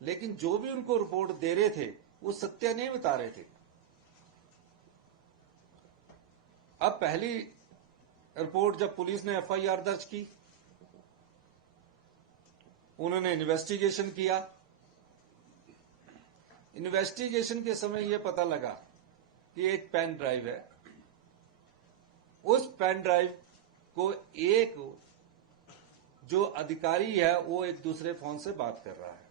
लेकिन जो भी उनको रिपोर्ट दे रहे थे वो सत्य नहीं बता रहे थे। अब पहली रिपोर्ट जब पुलिस ने एफआईआर दर्ज की, उन्होंने इन्वेस्टिगेशन किया। इन्वेस्टिगेशन के समय यह पता लगा कि एक पेन ड्राइव है, उस पेन ड्राइव को एक जो अधिकारी है वो एक दूसरे फोन से बात कर रहा है।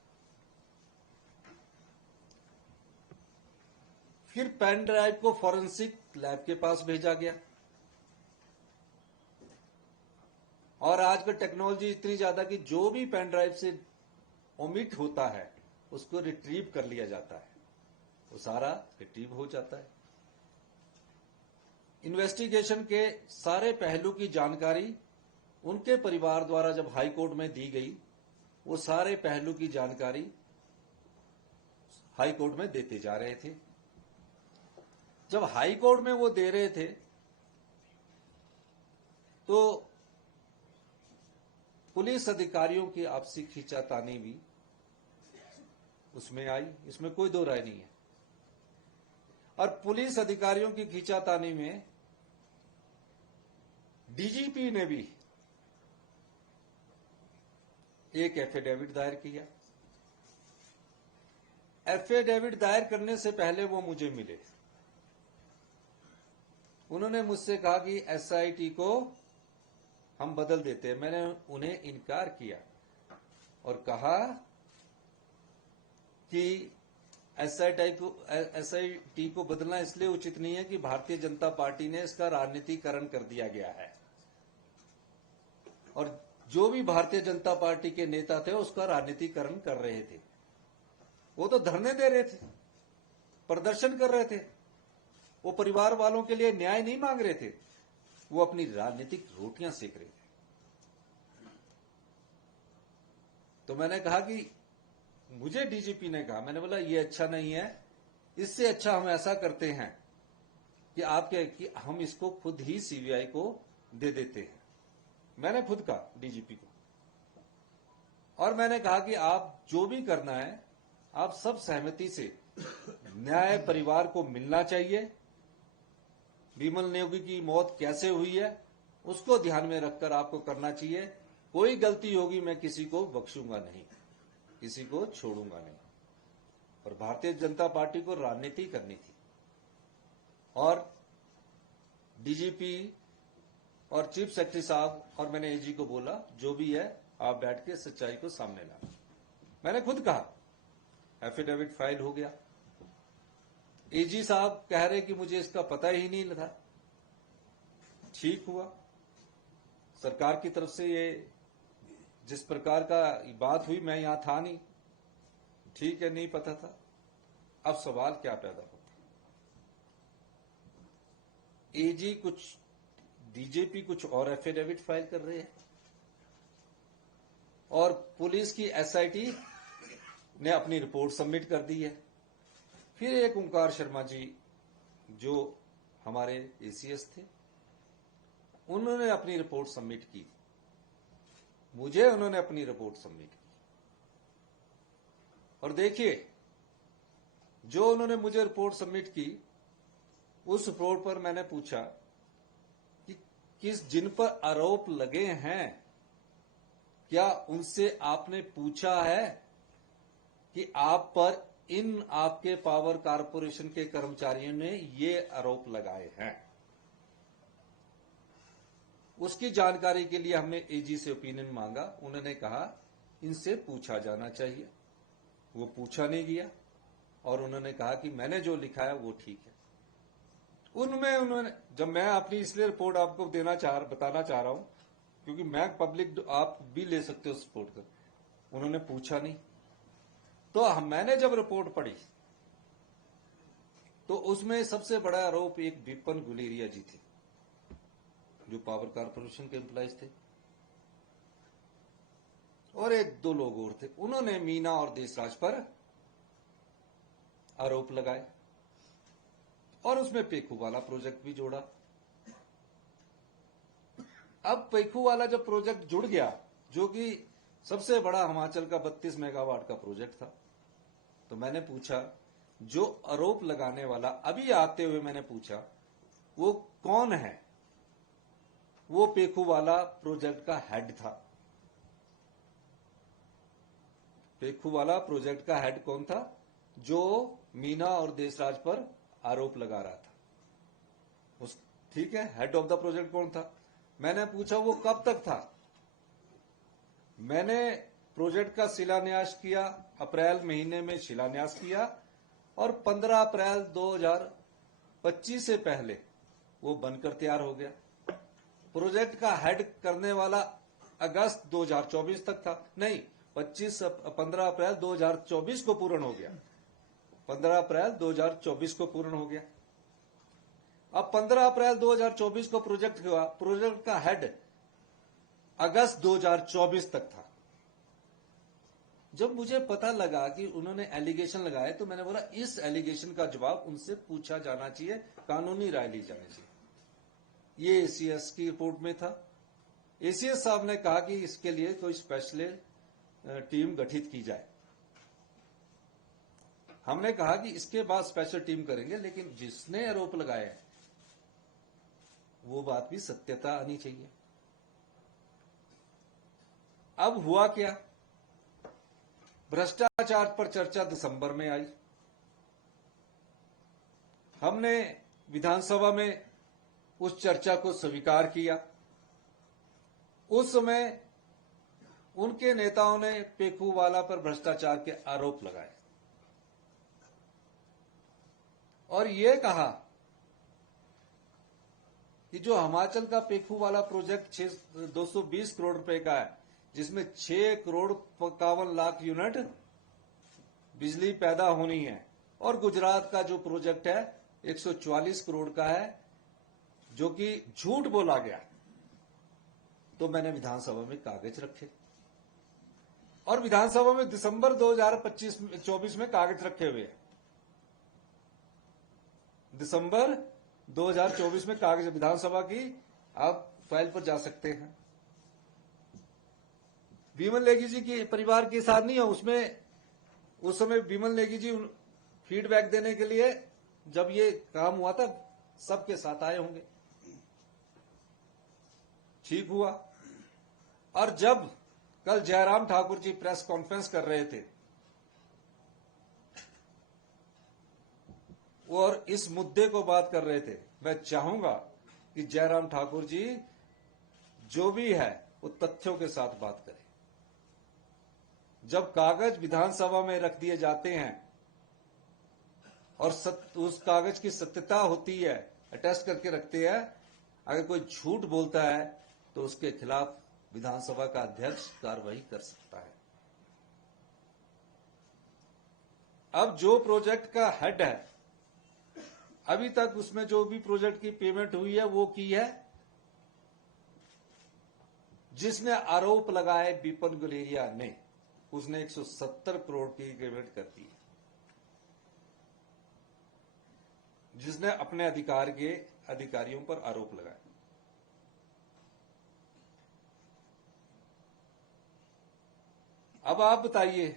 फिर पेन ड्राइव को फॉरेंसिक लैब के पास भेजा गया। और आजकल टेक्नोलॉजी इतनी ज्यादा कि जो भी पेन ड्राइव से ओमिट होता है उसको रिट्रीव कर लिया जाता है, वो सारा रिट्रीव हो जाता है। इन्वेस्टिगेशन के सारे पहलू की जानकारी उनके परिवार द्वारा जब हाई कोर्ट में दी गई, वो सारे पहलू की जानकारी हाई कोर्ट में देते जा रहे थे। जब हाई कोर्ट में वो दे रहे थे तो पुलिस अधिकारियों की आपसी खींचातानी भी उसमें आई, इसमें कोई दो राय नहीं है। और पुलिस अधिकारियों की खींचातानी में डीजीपी ने भी एक एफिडेविट दायर किया। एफिडेविट दायर करने से पहले वो मुझे मिले। उन्होंने मुझसे कहा कि एसआईटी को हम बदल देते हैं। मैंने उन्हें इनकार किया और कहा कि एसआईटी को बदलना इसलिए उचित नहीं है कि भारतीय जनता पार्टी ने इसका राजनीतिकरण कर दिया गया है, और जो भी भारतीय जनता पार्टी के नेता थे उसका राजनीतिकरण कर रहे थे। वो तो धरने दे रहे थे, प्रदर्शन कर रहे थे, वो परिवार वालों के लिए न्याय नहीं मांग रहे थे, वो अपनी राजनीतिक रोटियां सेक रहे थे। तो मैंने कहा कि मुझे डीजीपी ने कहा, मैंने बोला ये अच्छा नहीं है, इससे अच्छा हम ऐसा करते हैं कि हम इसको खुद ही सीबीआई को दे देते हैं। मैंने खुद कहा डीजीपी को, और मैंने कहा कि आप जो भी करना है आप सब सहमति से, न्याय परिवार को मिलना चाहिए। विमल नेगी की मौत कैसे हुई है उसको ध्यान में रखकर आपको करना चाहिए। कोई गलती होगी मैं किसी को बख्शूंगा नहीं, किसी को छोड़ूंगा नहीं। और भारतीय जनता पार्टी को राजनीति करनी थी, और डीजीपी और चीफ सेक्रेटरी साहब और मैंने एजी को बोला जो भी है आप बैठ के सच्चाई को सामने लाना। मैंने खुद कहा, एफिडेविट फाइल हो गया। एजी साहब कह रहे कि मुझे इसका पता ही नहीं था। ठीक हुआ, सरकार की तरफ से ये जिस प्रकार का बात हुई, मैं यहां था नहीं, ठीक है, नहीं पता था। अब सवाल क्या पैदा होता, एजी कुछ, डीजीपी कुछ और एफिडेविट फाइल कर रहे हैं, और पुलिस की एसआईटी ने अपनी रिपोर्ट सबमिट कर दी है। फिर एक ओंकार शर्मा जी जो हमारे एसीएस थे, उन्होंने अपनी रिपोर्ट सबमिट की, मुझे उन्होंने अपनी रिपोर्ट सबमिट की। और देखिए, जो उन्होंने मुझे रिपोर्ट सबमिट की, उस रिपोर्ट पर मैंने पूछा कि जिन पर आरोप लगे हैं क्या उनसे आपने पूछा है कि आप पर इन आपके पावर कारपोरेशन के कर्मचारियों ने ये आरोप लगाए हैं। उसकी जानकारी के लिए हमने एजी से ओपिनियन मांगा। उन्होंने कहा इनसे पूछा जाना चाहिए। वो पूछा नहीं गया, और उन्होंने कहा कि मैंने जो लिखा है वो ठीक है। उनमें उन्होंने, जब मैं अपनी इसलिए रिपोर्ट आपको बताना चाह रहा हूं क्योंकि मैं पब्लिक, आप भी ले सकते हो उस रिपोर्ट का, उन्होंने पूछा नहीं। तो मैंने जब रिपोर्ट पढ़ी तो उसमें सबसे बड़ा आरोप एक विपिन गुलेरिया जी थे, जो पावर कारपोरेशन के एम्प्लॉइज थे, और एक दो लोग और थे। उन्होंने मीना और देशराज पर आरोप लगाए, और उसमें पेखू वाला प्रोजेक्ट भी जोड़ा। अब पेखू वाला जब प्रोजेक्ट जुड़ गया, जो कि सबसे बड़ा हिमाचल का 32 मेगावाट का प्रोजेक्ट था, तो मैंने पूछा जो आरोप लगाने वाला, अभी आते हुए मैंने पूछा वो कौन है। वो पेखूवाला प्रोजेक्ट का हेड था। पेखूवाला प्रोजेक्ट का हेड कौन था? जो मीना और देशराज पर आरोप लगा रहा था। उस ठीक है, हेड ऑफ द प्रोजेक्ट कौन था? मैंने पूछा वो कब तक था। मैंने प्रोजेक्ट का शिलान्यास किया, अप्रैल महीने में शिलान्यास किया और 15 अप्रैल 2025 से पहले वो बनकर तैयार हो गया। प्रोजेक्ट का हेड करने वाला अगस्त 2024 तक था। नहीं, 15 अप्रैल 2024 को पूर्ण हो गया। 15 अप्रैल 2024 को पूर्ण हो गया। अब 15 अप्रैल 2024 को प्रोजेक्ट हुआ, प्रोजेक्ट का हेड अगस्त 2024 तक था। जब मुझे पता लगा कि उन्होंने एलिगेशन लगाए तो मैंने बोला इस एलिगेशन का जवाब उनसे पूछा जाना चाहिए, कानूनी राय ली जानी चाहिए। ये एसीएस की रिपोर्ट में था। एसीएस साहब ने कहा कि इसके लिए कोई स्पेशल टीम गठित की जाए। हमने कहा कि इसके बाद स्पेशल टीम करेंगे, लेकिन जिसने आरोप लगाए वो बात भी सत्यता आनी चाहिए। अब हुआ क्या? भ्रष्टाचार पर चर्चा दिसंबर में आई। हमने विधानसभा में उस चर्चा को स्वीकार किया। उस समय उनके नेताओं ने पेखूवाला पर भ्रष्टाचार के आरोप लगाए और यह कहा कि जो हिमाचल का पेखूवाला प्रोजेक्ट 220 करोड़ रुपए का है, जिसमें 6 करोड़ 51 लाख यूनिट बिजली पैदा होनी है, और गुजरात का जो प्रोजेक्ट है 144 करोड़ का है, जो कि झूठ बोला गया। तो मैंने विधानसभा में कागज रखे और विधानसभा में दिसंबर 2024 में कागज रखे हुए हैं। दिसंबर 2024 में कागज विधानसभा की आप फाइल पर जा सकते हैं। विमल नेगी जी के परिवार के साथ नहीं है उसमें। उस समय विमल नेगी जी फीडबैक देने के लिए जब ये काम हुआ था सबके साथ आए होंगे। ठीक हुआ। और जब कल जयराम ठाकुर जी प्रेस कॉन्फ्रेंस कर रहे थे और इस मुद्दे को बात कर रहे थे, मैं चाहूंगा कि जयराम ठाकुर जी जो भी है वो तथ्यों के साथ बात करें। जब कागज विधानसभा में रख दिए जाते हैं और उस कागज की सत्यता होती है, अटेस्ट करके रखते हैं, अगर कोई झूठ बोलता है तो उसके खिलाफ विधानसभा का अध्यक्ष कार्रवाई कर सकता है। अब जो प्रोजेक्ट का हेड है, अभी तक उसमें जो भी प्रोजेक्ट की पेमेंट हुई है वो की है जिसने आरोप लगाए विपिन गुलेरिया ने, उसने 170 करोड़ की पेमेंट कर दी, जिसने अपने अधिकारियों पर आरोप लगाए। अब आप बताइए,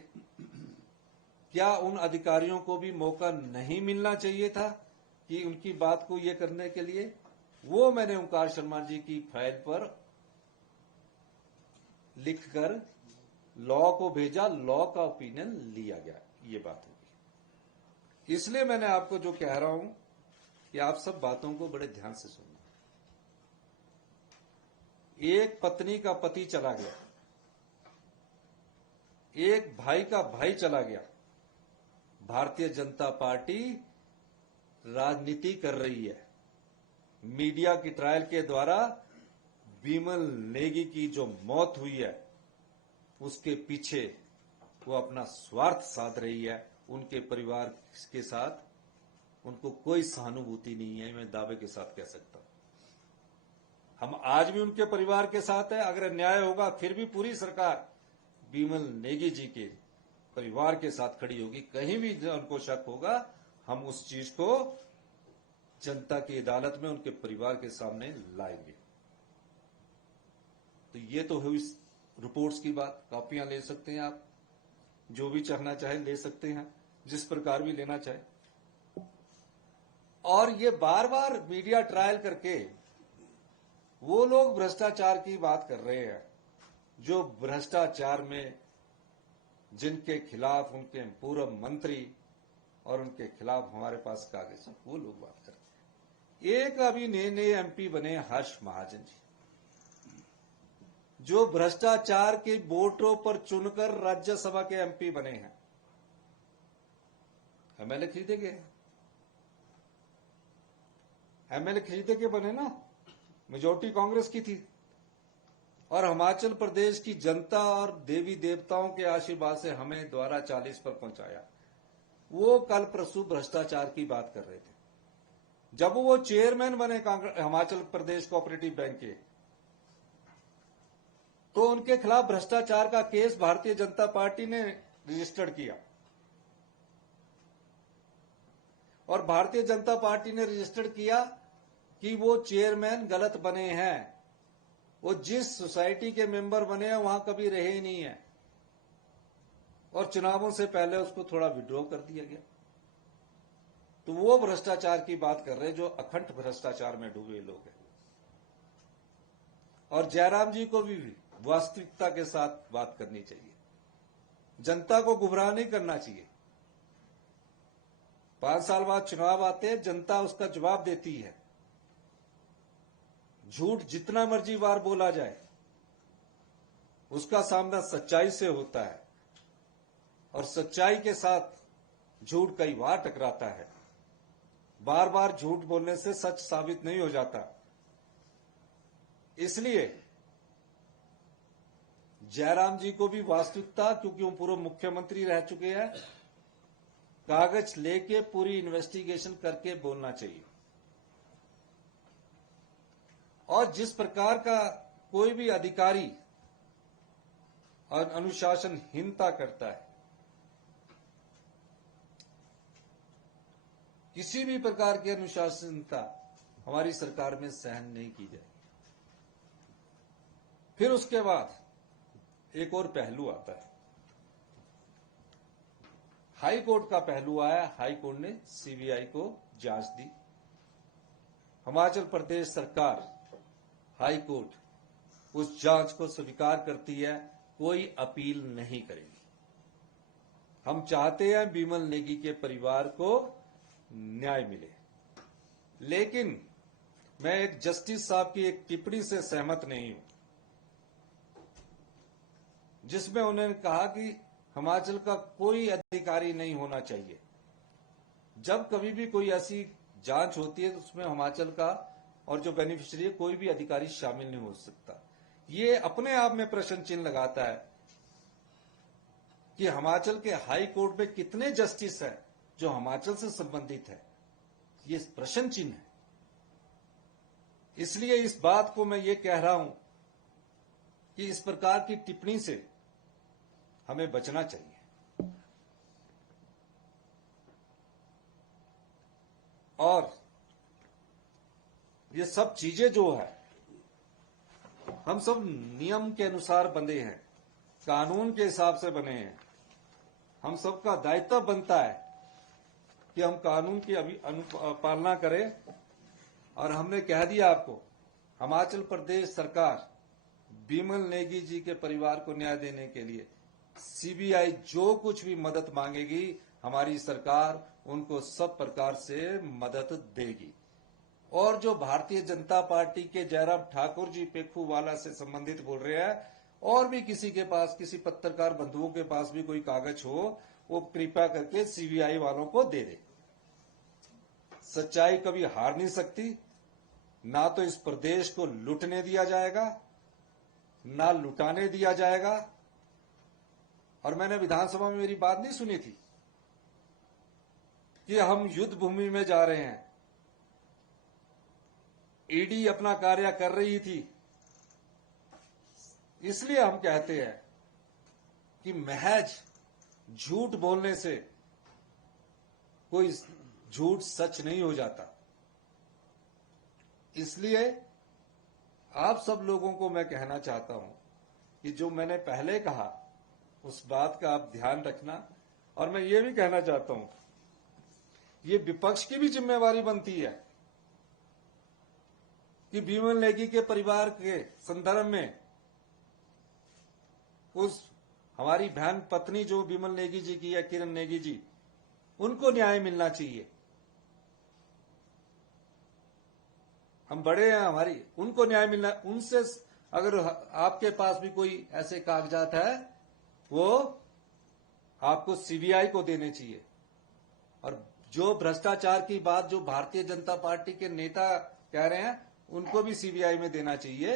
क्या उन अधिकारियों को भी मौका नहीं मिलना चाहिए था कि उनकी बात को यह करने के लिए? वो मैंने ओंकार शर्मा जी की फाइल पर लिखकर लॉ को भेजा, लॉ का ओपिनियन लिया गया, ये बात होगी। इसलिए मैंने आपको जो कह रहा हूं कि आप सब बातों को बड़े ध्यान से सुनना। एक पत्नी का पति चला गया, एक भाई का भाई चला गया, भारतीय जनता पार्टी राजनीति कर रही है। मीडिया की ट्रायल के द्वारा विमल नेगी की जो मौत हुई है उसके पीछे वो अपना स्वार्थ साध रही है। उनके परिवार के साथ उनको कोई सहानुभूति नहीं है, मैं दावे के साथ कह सकता हूं। हम आज भी उनके परिवार के साथ है। अगर न्याय होगा फिर भी पूरी सरकार विमल नेगी जी के परिवार के साथ खड़ी होगी। कहीं भी उनको शक होगा, हम उस चीज को जनता की अदालत में उनके परिवार के सामने लाएंगे। तो ये तो हुई रिपोर्ट्स की बात। कॉपियां ले सकते हैं आप, जो भी चाहना चाहे ले सकते हैं। जिस प्रकार भी लेना चाहे। और ये बार बार मीडिया ट्रायल करके वो लोग भ्रष्टाचार की बात कर रहे हैं जो भ्रष्टाचार में जिनके खिलाफ उनके पूर्व मंत्री और उनके खिलाफ हमारे पास कागज है, वो लोग बात कर रहे हैं। एक अभी नए एमपी बने हर्ष महाजन जी, जो भ्रष्टाचार के वोटों पर चुनकर राज्यसभा के एमपी बने हैं। एमएलए खरीदे गए, एमएलए खरीदे के बने ना, मेजोरिटी कांग्रेस की थी। और हिमाचल प्रदेश की जनता और देवी देवताओं के आशीर्वाद से हमें द्वारा 40 पर पहुंचाया। वो कल परसों भ्रष्टाचार की बात कर रहे थे। जब वो चेयरमैन बने हिमाचल प्रदेश कोऑपरेटिव बैंक के, तो उनके खिलाफ भ्रष्टाचार का केस भारतीय जनता पार्टी ने रजिस्टर्ड किया। और भारतीय जनता पार्टी ने रजिस्टर्ड किया कि वो चेयरमैन गलत बने हैं। वो जिस सोसाइटी के मेंबर बने हैं वहां कभी रहे ही नहीं है, और चुनावों से पहले उसको थोड़ा विड्रॉ कर दिया गया। तो वो भ्रष्टाचार की बात कर रहे हैं जो अखंड भ्रष्टाचार में डूबे लोग हैं। और जयराम जी को भी वास्तविकता के साथ बात करनी चाहिए, जनता को गुमराह नहीं करना चाहिए। 5 साल बाद चुनाव आते हैं, जनता उसका जवाब देती है। झूठ जितना मर्जी बार बोला जाए, उसका सामना सच्चाई से होता है, और सच्चाई के साथ झूठ कई बार टकराता है। बार बार झूठ बोलने से सच साबित नहीं हो जाता। इसलिए जयराम जी को भी वास्तविकता, क्योंकि वो पूर्व मुख्यमंत्री रह चुके हैं, कागज लेके पूरी इन्वेस्टिगेशन करके बोलना चाहिए। और जिस प्रकार का कोई भी अधिकारी और अनुशासनहीनता करता है, किसी भी प्रकार की अनुशासनहीनता हमारी सरकार में सहन नहीं की जाएगी। फिर उसके बाद एक और पहलू आता है, हाई कोर्ट का पहलू आया। हाई कोर्ट ने सीबीआई को जांच दी। हिमाचल प्रदेश सरकार, हाई कोर्ट उस जांच को स्वीकार करती है, कोई अपील नहीं करेगी। हम चाहते हैं बिमल नेगी के परिवार को न्याय मिले, लेकिन मैं एक जस्टिस साहब की एक टिप्पणी से सहमत नहीं हूं, जिसमें उन्होंने कहा कि हिमाचल का कोई अधिकारी नहीं होना चाहिए। जब कभी भी कोई ऐसी जांच होती है तो उसमें हिमाचल का और जो बेनिफिशियरी है कोई भी अधिकारी शामिल नहीं हो सकता। ये अपने आप में प्रश्न चिन्ह लगाता है कि हिमाचल के हाई कोर्ट में कितने जस्टिस हैं जो हिमाचल से संबंधित है। ये प्रश्न चिन्ह है। इसलिए इस बात को मैं ये कह रहा हूं कि इस प्रकार की टिप्पणी से हमें बचना चाहिए। और ये सब चीजें जो है, हम सब नियम के अनुसार बंधे हैं, कानून के हिसाब से बने हैं। हम सबका दायित्व बनता है कि हम कानून की पालना करें। और हमने कह दिया आपको, हिमाचल प्रदेश सरकार बिमल नेगी जी के परिवार को न्याय देने के लिए सीबीआई जो कुछ भी मदद मांगेगी, हमारी सरकार उनको सब प्रकार से मदद देगी। और जो भारतीय जनता पार्टी के जयराम ठाकुर जी पेखूवाला से संबंधित बोल रहे हैं, और भी किसी के पास, किसी पत्रकार बंधुओं के पास भी कोई कागज हो, वो कृपया करके सीबीआई वालों को दे दे। सच्चाई कभी हार नहीं सकती। ना तो इस प्रदेश को लूटने दिया जाएगा, ना लुटाने दिया जाएगा। और मैंने विधानसभा में मेरी बात नहीं सुनी थी कि हम युद्ध भूमि में जा रहे हैं। ईडी अपना कार्य कर रही थी। इसलिए हम कहते हैं कि महज झूठ बोलने से कोई झूठ सच नहीं हो जाता। इसलिए आप सब लोगों को मैं कहना चाहता हूं कि जो मैंने पहले कहा उस बात का आप ध्यान रखना। और मैं ये भी कहना चाहता हूं, ये विपक्ष की भी जिम्मेवारी बनती है कि बिमल नेगी के परिवार के संदर्भ में उस हमारी बहन पत्नी जो बिमल नेगी जी की या किरण नेगी जी, उनको न्याय मिलना चाहिए। हम बड़े हैं, हमारी उनको न्याय मिलना, उनसे अगर आपके पास भी कोई ऐसे कागजात है वो आपको सीबीआई को देने चाहिए। और जो भ्रष्टाचार की बात जो भारतीय जनता पार्टी के नेता कह रहे हैं उनको भी सीबीआई में देना चाहिए।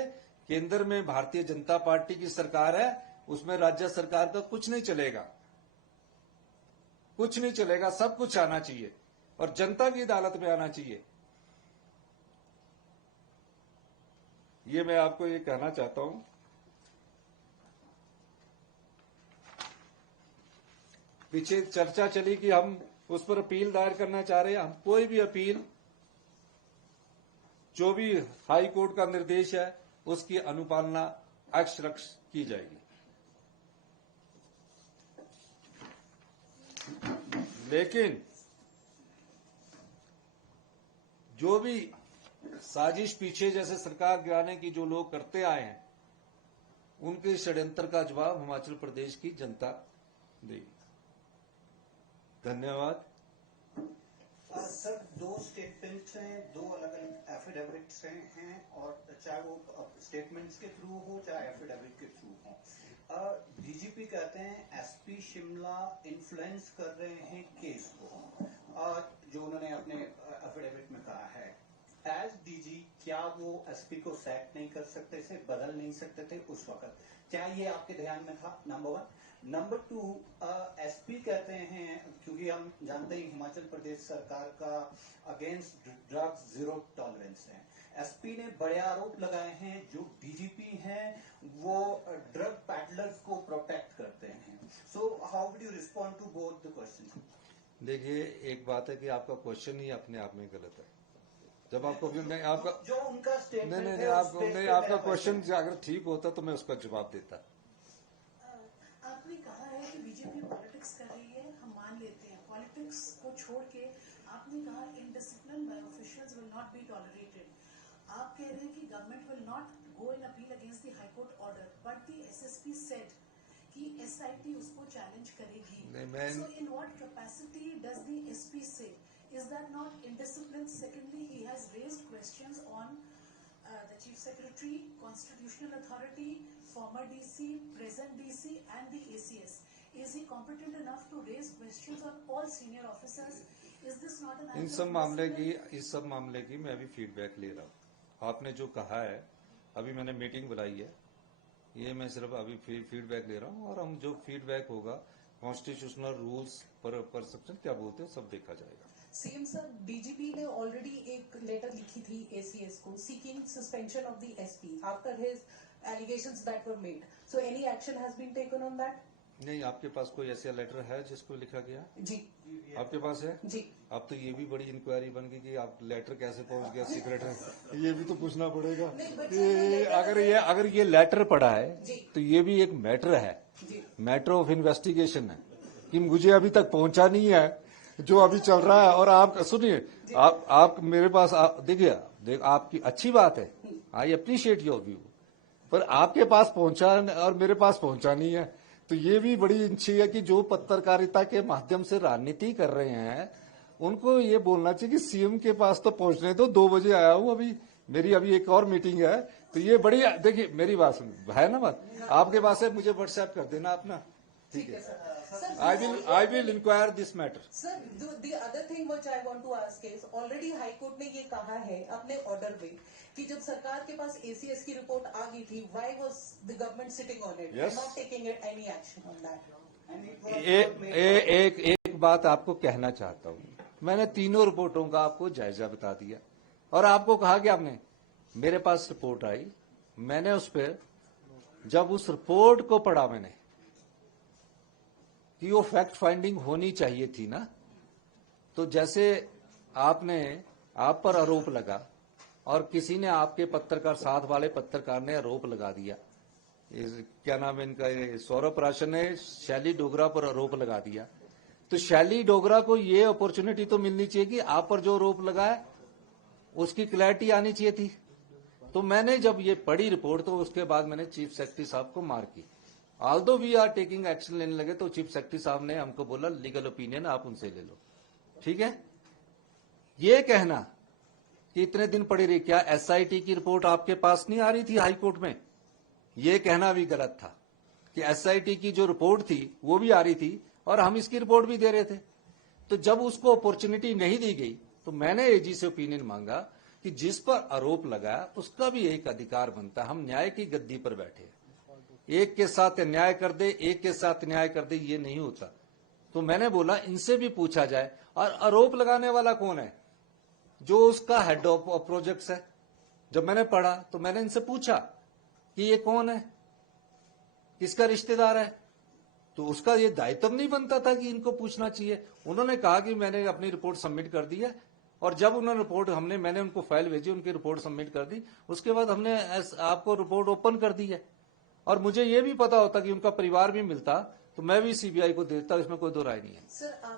केंद्र में भारतीय जनता पार्टी की सरकार है, उसमें राज्य सरकार का कुछ नहीं चलेगा, कुछ नहीं चलेगा, सब कुछ आना चाहिए और जनता की अदालत में आना चाहिए। ये मैं आपको ये कहना चाहता हूं। पीछे चर्चा चली कि हम उस पर अपील दायर करना चाह रहे हैं। हम कोई भी अपील, जो भी हाई कोर्ट का निर्देश है उसकी अनुपालना अक्षरश की जाएगी। लेकिन जो भी साजिश पीछे जैसे सरकार गिराने की जो लोग करते आए हैं, उनके षड्यंत्र का जवाब हिमाचल प्रदेश की जनता देगी। धन्यवाद। सर, दो स्टेटमेंट्स हैं, दो अलग अलग एफिडेविट्स हैं और चाहे वो स्टेटमेंट्स के थ्रू हो चाहे एफिडेविट के थ्रू हो। डीजीपी कहते हैं एसपी शिमला इन्फ्लुएंस कर रहे हैं केस को, जो उन्होंने अपने एफिडेविट में कहा है। एज डीजी क्या वो एसपी को सैक नहीं कर सकते थे, बदल नहीं सकते थे उस वक्त? क्या ये आपके ध्यान में था? Number one. Number two, SP कहते हैं, क्योंकि हम जानते हैं हिमाचल प्रदेश सरकार का अगेंस्ट ड्रग्स जीरो टॉलरेंस है, एसपी ने बड़े आरोप लगाए हैं जो डीजीपी हैं वो ड्रग पैडलर्स को प्रोटेक्ट करते हैं। So how would you respond to both the question? देखिए, एक बात है कि आपका क्वेश्चन ही अपने आप में गलत है। जब आपको नहीं, आपका जो उनका स्टेटमेंट नहीं, आपका क्वेश्चन अगर ठीक होता तो मैं उसका जवाब देता। आपने कहा है कि बीजेपी पॉलिटिक्स कर रही है, हम मान लेते हैं। पॉलिटिक्स को छोड़ के आपने कहा indiscipline by officials will not be tolerated. आप कह रहे हैं कि government will not go in appeal against the high court order, but the S S P said कि एसआईटी उसको चैलेंज करेगी। So in what capacity does the S P say? Is that not indiscipline? Secondly, he has raised questions on the Chief Secretary, Constitutional Authority, former DC, present DC and the ACS. Is he competent enough to raise questions on all senior officers? Is this not an act of इस सब मामले की मैं अभी feedback ले रहा हूँ। आपने जो कहा है, अभी मैंने मीटिंग बुलाई है, ये मैं सिर्फ अभी फीडबैक ले रहा हूँ और हम जो फीडबैक होगा कॉन्स्टिट्यूशनल रूल्स पर परसेप्शन क्या बोलते हैं सब देखा जाएगा। सीएम सर, डीजीपी ने ऑलरेडी एक लेटर लिखी थी एसीएस को seeking suspension of the SP after his allegations that were made. So any action has been taken on that? नहीं, आपके पास कोई ऐसा लेटर है जिसको लिखा गया? जी, आपके पास है जी। अब तो ये भी बड़ी इंक्वायरी बन गई कि आप लेटर कैसे पहुंच गया सीक्रेट है, ये भी तो पूछना पड़ेगा। अगर ये लेटर पड़ा है तो ये भी एक मैटर है, मैटर ऑफ इन्वेस्टिगेशन है कि मुझे अभी तक पहुंचा नहीं है जो अभी चल रहा है। और आप सुनिए, आप मेरे पास देखिए आपकी अच्छी बात है, आई अप्रिशिएट योर व्यू, पर आपके पास पहुंचा और मेरे पास पहुंचा नहीं है, तो ये भी बड़ी अच्छी है कि जो पत्रकारिता के माध्यम से राजनीति कर रहे हैं उनको ये बोलना चाहिए कि सीएम के पास तो पहुंचने दो, 2 बजे आया हूं, मेरी अभी एक और मीटिंग है। तो ये बड़ी, देखिए मेरी बात है ना, बात आपके पास है, मुझे व्हाट्सएप कर देना अपना, ठीक है। I will inquire this matter. Sir, the other thing which I want to ask is, already High Court ने ये कहा है अपने ऑर्डर में कि जब सरकार के पास ACS की रिपोर्ट आ गई थी, why was the government sitting on it, yes, not taking any action on that? एक बात आपको कहना चाहता हूँ, मैंने तीनों रिपोर्टों का आपको जायजा बता दिया और आपको कहा कि आपने, मेरे पास रिपोर्ट आई, मैंने उस पर जब उस रिपोर्ट को पढ़ा मैंने कि वो फैक्ट फाइंडिंग होनी चाहिए थी ना, तो जैसे आप पर आरोप लगा और किसी ने आपके पत्रकार, साथ वाले पत्रकार ने आरोप लगा दिया, क्या नाम है इनका, सौरभ राशन ने शैली डोगरा पर आरोप लगा दिया, तो शैली डोगरा को ये अपॉर्चुनिटी तो मिलनी चाहिए कि आप पर जो आरोप लगा है उसकी क्लैरिटी आनी चाहिए थी। तो मैंने जब ये पढ़ी रिपोर्ट तो उसके बाद मैंने चीफ सेक्रेटरी साहब को मार की। Although we are taking action लेने लगे तो चीफ सेक्रेटरी साहब ने हमको बोला लीगल ओपिनियन आप उनसे ले लो। ठीक है, ये कहना कि इतने दिन पड़ी रही, क्या एसआईटी की रिपोर्ट आपके पास नहीं आ रही थी हाई कोर्ट में? ये कहना भी गलत था कि एसआईटी की जो रिपोर्ट थी वो भी आ रही थी और हम इसकी रिपोर्ट भी दे रहे थे। तो जब उसको अपॉर्चुनिटी नहीं दी गई तो मैंने एजी से ओपिनियन मांगा कि जिस पर आरोप लगा उसका भी एक अधिकार बनता है। हम न्याय की गद्दी पर बैठे हैं, एक के साथ न्याय कर दे एक के साथ न्याय कर दे, ये नहीं होता। तो मैंने बोला इनसे भी पूछा जाए। और आरोप लगाने वाला कौन है? जो उसका हेड ऑफ प्रोजेक्ट्स है। जब मैंने पढ़ा तो मैंने इनसे पूछा कि ये कौन है, किसका रिश्तेदार है? तो उसका ये दायित्व नहीं बनता था कि इनको पूछना चाहिए। उन्होंने कहा कि मैंने अपनी रिपोर्ट सबमिट कर दी है, और जब उन्होंने रिपोर्ट मैंने उनको फाइल भेजी, उनकी रिपोर्ट सबमिट कर दी, उसके बाद हमने आपको रिपोर्ट ओपन कर दी है। और मुझे ये भी पता होता कि उनका परिवार भी मिलता तो मैं भी सीबीआई को देता, इसमें कोई दो राय नहीं है। सर